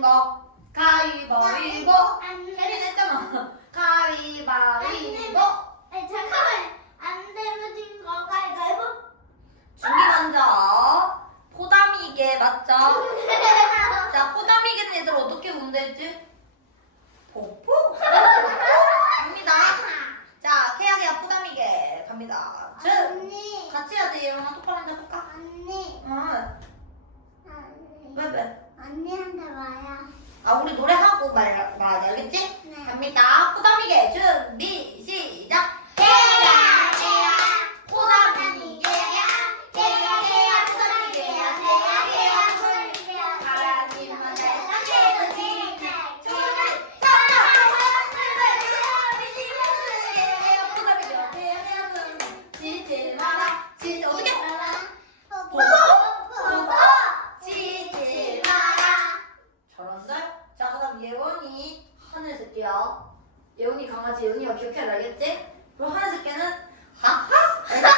거? 가위바위보. 안 돼. 혜린 했잖아. 가위바위보. 아니, 잠깐만. 안 되는 건가 이거 준비 먼저. 포담이게 맞죠? 자 포담이게는 얘들 어떻게 분대했지? 폭포? 갑니다. 자 케야케야 포담이게 갑니다. 쭉 언니. 같이 해야 돼. 얘랑 똑바로 앉아볼까? 언니. 아 우리 노래하고 말해 말해 알겠지? 네. 갑니다. 예원이 강아지 예원이가 기억해야 알겠지? 그럼 하나씩 깨는 아하